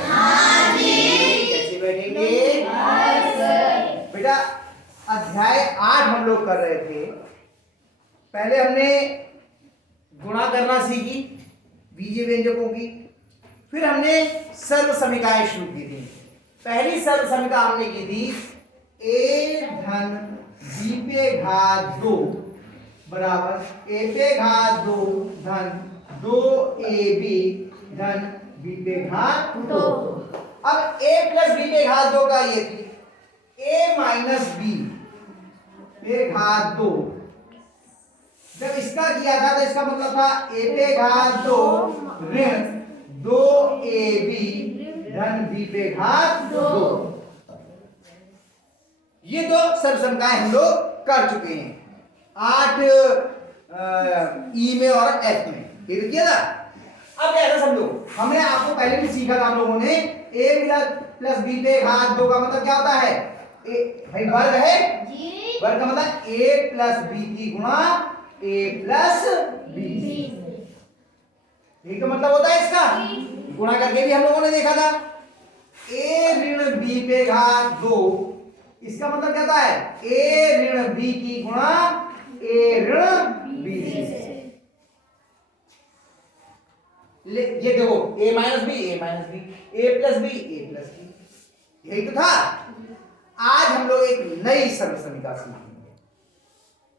हाँ जी। कैसे बैठेंगे? बेटा अध्याय 8 हम लोग कर रहे थे। पहले हमने गुणा करना सीखी बीजीय व्यंजकों की, फिर हमने सर्व समीकरण शुरू की थी। पहली सर्व समीकरण हमने की थी a धन b पे घात 2 बराबर a पे घात 2 धन 2ab धन b पे घात 2। अब a प्लस b पे घात 2 का ये थी a माइनस b पे घात 2। जब इसका किया था तो इसका मतलब था a पे घात 2 ऋण 2ab धन b पे घात 2। ये दो सर्वसमीकरण हम लोग कर चुके हैं 8 ई में और एफ में। ठीक किया था। अब ऐसा समझो, हमने आपको पहले भी सीखा था हम लोगों ने a प्लस b पे घात 2 का मतलब क्या होता है? भाई वर्ग है जी। वर्ग का मतलब a प्लस b की गुणा a प्लस b। यही तो मतलब होता है इसका। गुणा करके भी हम लोगों ने देखा था a ऋण b पे घात 2। इसका मतलब क्या था? a ऋण b की गुणा a ऋण b से। ये देखो a minus b a minus b a plus b a plus b, यही तो था। आज हम लोग एक नई सर्व समीकरण सीखेंगे।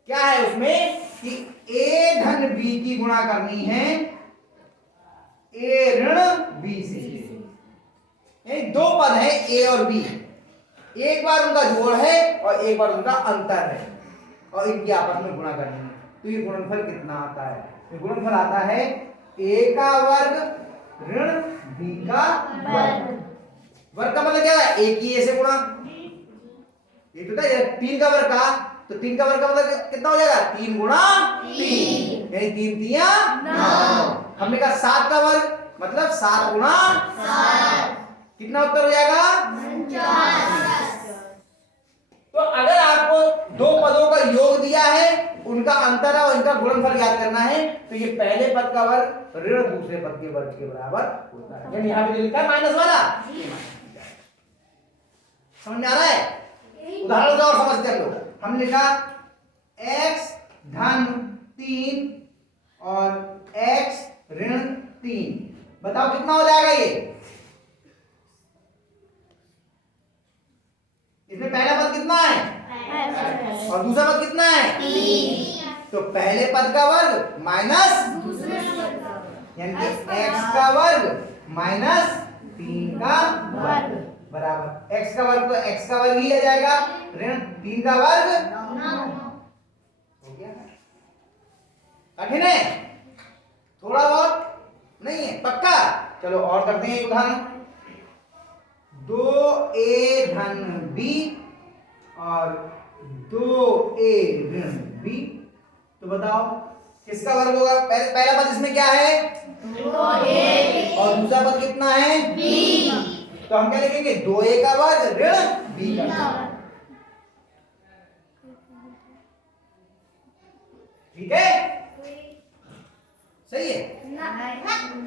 क्या है उसमें कि a धन b की गुणा करनी है a ऋण b से। ये दो पद है a और b, एक बार उनका जोड़ है और एक बार उनका अंतर है और इनकी आपस में गुणा करनी है। तो ये गुणनफल कितना आता है? ये गुणनफल आता है a का वर्ग ऋण b का वर्ग। वर्ग का मतलब क्या है? एक ही a से गुणा। ये तो था 3 का वर्ग का, तो 3 का वर्ग का मतलब कितना हो जाएगा? 3 गुणा 3, यानी 3 तिया 9। हमने कहा 7 का वर्ग मतलब 7 गुणा 7, कितना उत्तर हो जाएगा? 49। तो अगर आपको दो पदों का योग दिया है, उनका अंतर और इनका गुणनफल याद करना है, तो ये पहले पद का वर्ग ऋण दूसरे पद के वर्ग के बराबर होता है। यानी यहां पे जो लिखा है माइनस वाला, समझ में आ रहा है? उदाहरण से और समझ कर लो। हमने लिखा x धन 3 और x ऋण 3, बताओ कितना हो जाएगा ये? इसमें पहला पद कितना है और दूसरा पद कितना है? 3। तो पहले पद का वर्ग माइनस दूसरे पद का, यानी कि x का वर्ग माइनस 3 का वर्ग बराबर x का वर्ग, तो x का वर्ग ही आ जाएगा, ऋण 3 का वर्ग 9 हो गया। कठिन है? थोड़ा बहुत नहीं है, पक्का? चलो और करते हैं उदाहरण। 2a धन b और 2a ऋण b, तो बताओ किसका वर्ग होगा? पहला पद इसमें क्या है? 2a और दूसरा पद कितना है? b। तो हम क्या लिखेंगे? 2a का वर्ग ऋण b का वर्ग। ठीक है? सही है?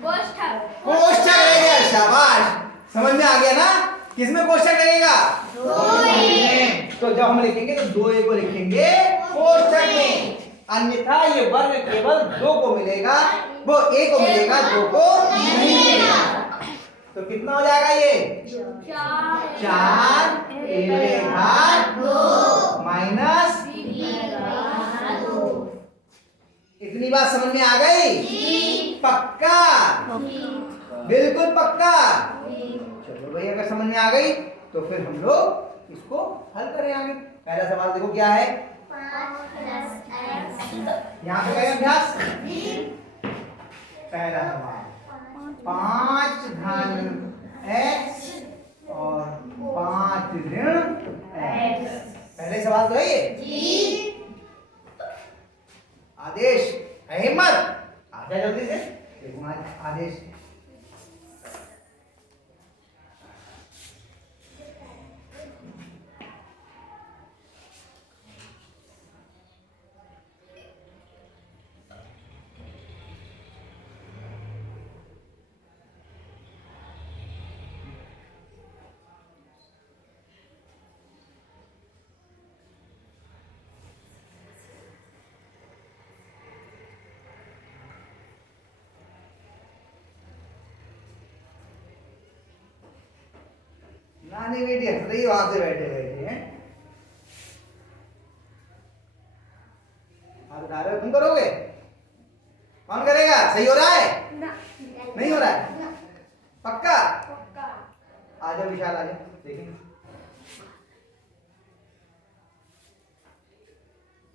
कोष्ठक लगेगा। शाबाश, समझ में आ गया ना? किसमें कोष्ठक लगेगा? 2a। तो जब हम लिखेंगे तो 2a को लिखेंगे कोष्ठक में, अन्यथा ये वर्ग केवल 2 को मिलेगा, वो a को मिलेगा, 2 को नहीं मिलेगा। तो कितना हो जाएगा ये? 4 a घात 2 माइनस, इतनी बात समझ में आ गई? पक्का? बिल्कुल पक्का। चलो भाई, अगर समझ में आ गई तो फिर हम लोग इसको हल करें आगे। पहला सवाल देखो क्या है? 5 यहाँ पे क्या अभ्यास? पहला सवाल 5 धन x और 5 ऋण x। पहले सवाल तो है ये। आदेश है, हिम्मत आ जाए जल्दी से। देखो आदेश नानी बेटी हंस रही है वहां से बैठे बैठे हैं। आप बता रहे हो तुम करोगे? कौन करेगा? सही हो रहा है? नहीं हो रहा है? पक्का? आ जाओ विशाल, आ जाओ देखेंगे।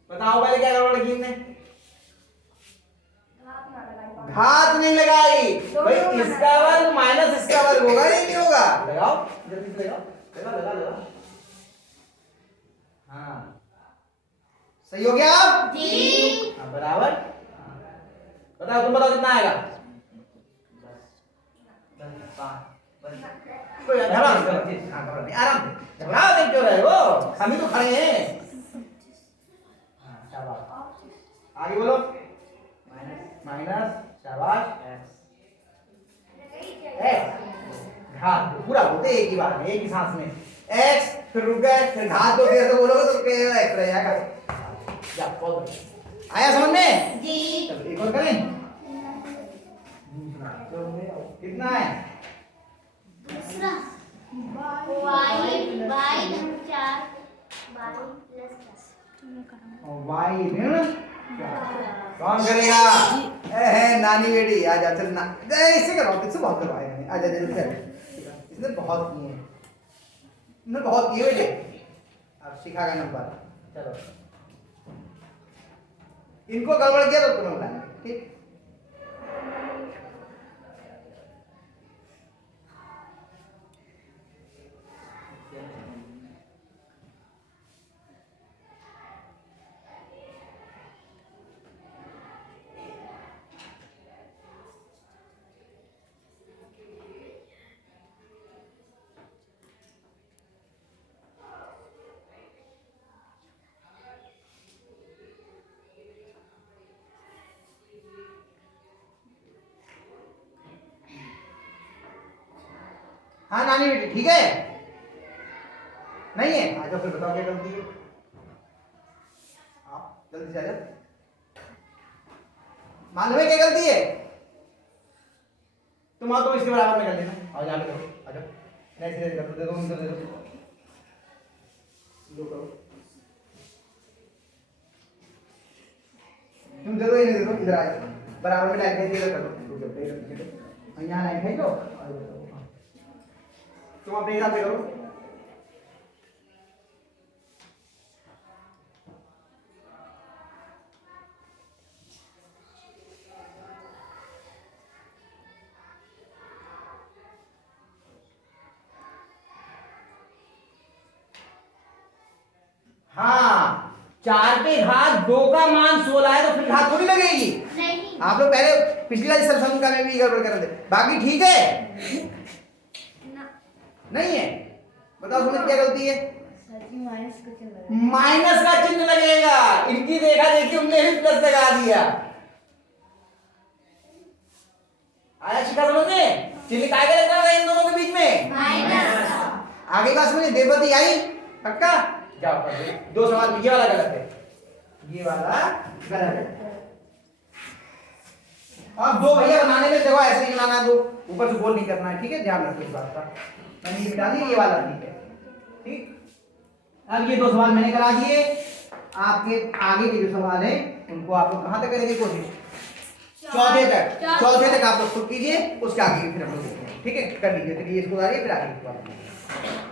बताओ पहले क्या गड़बड़ की ने? घात नहीं लगाई भाई, इसका वर्ग माइनस इसका वर्ग होगा या नहीं होगा? लगाओ जल्दी से लगाओ, लगा लगा लगा। हाँ सही हो गया आप जी? हाँ बराबर। बताओ तुम बताओ कितना आएगा? कोई घबरा नहीं, आराम से घबरा नहीं, क्यों रहे हो? हम ही तो खड़े हैं। हाँ शाबाश, आगे बोलो। माइनस शाबाश, घात पूरा बोलते एक ही बार में, एक ही सांस में। x फिर रुक गए, फिर घात दो, फिर तो बोलोगे तो कहेगा x रहेगा। जा बहुत बढ़िया, आया समझ में जी? चलो एक और करें। कितना है? दूसरा y 4 y ऋण कौन करेगा? नानी बेटी आ जा, चल ना इससे करो, इससे बहुत करवाए आ जा जल्दी से। इसने बहुत किए हैं, इसने बहुत किए बेटे। अब सिखागा नंबर, चलो इनको गड़बड़ किया तो तुम्हें बुलाएंगे, ठीक? हाँ नानी बेटी ठीक है? नहीं है? आ जाओ फिर बताओ क्या गलती है। आओ जल्दी से आ जाओ, मालूम है क्या गलती है? तुम आओ, तुम इसके बराबर में कर लेना। आओ यहाँ पे करो, आ जाओ। नहीं सीधे कर दो, दे दो उनको, दे दो करो। तुम दे दो, ये नहीं दे दो, इधर आ जाओ बराबर में लाइन इधर कर दो। यहाँ लाइन है तो तुम अपने हिसाब से करो। हाँ 4 पे घात 2 का मान 16 है तो फिर घात थोड़ी लगेगी। नहीं, आप लोग पहले पिछली वाली सरसम का में भी गड़बड़ कर रहे थे, बाकी ठीक है नहीं है? बताओ समझ क्या गलती है? माइनस का चिन्ह लगेगा। इनकी देखा देखी हमने भी प्लस लगा दिया। आया शिखा समझ में? चिन्ह काय का लगना है इन दोनों के बीच में? माइनस। आगे का समझे? देवती आई पक्का? जाओ कर दो। 2 सवाल, ये वाला गलत है, ये वाला गलत है। अब 2 भैया बनाने में देखो ऐसे ही बनाना, 2 ऊपर से गोल नहीं करना है, ठीक है? ध्यान रखो इस बात का। मैंने ये मिटा दिया, ये वाला ठीक है, ठीक? अब ये 2 सवाल मैंने करा दिए। आपके आगे के जो सवाल है उनको आप लोग कहां तक करेंगे कोशिश? चौथे तक आप लोग खुद कीजिए, उसके आगे फिर हम लोग देखेंगे, ठीक है? कर लीजिए, चलिए इसको आ रही है, फिर आगे की बात।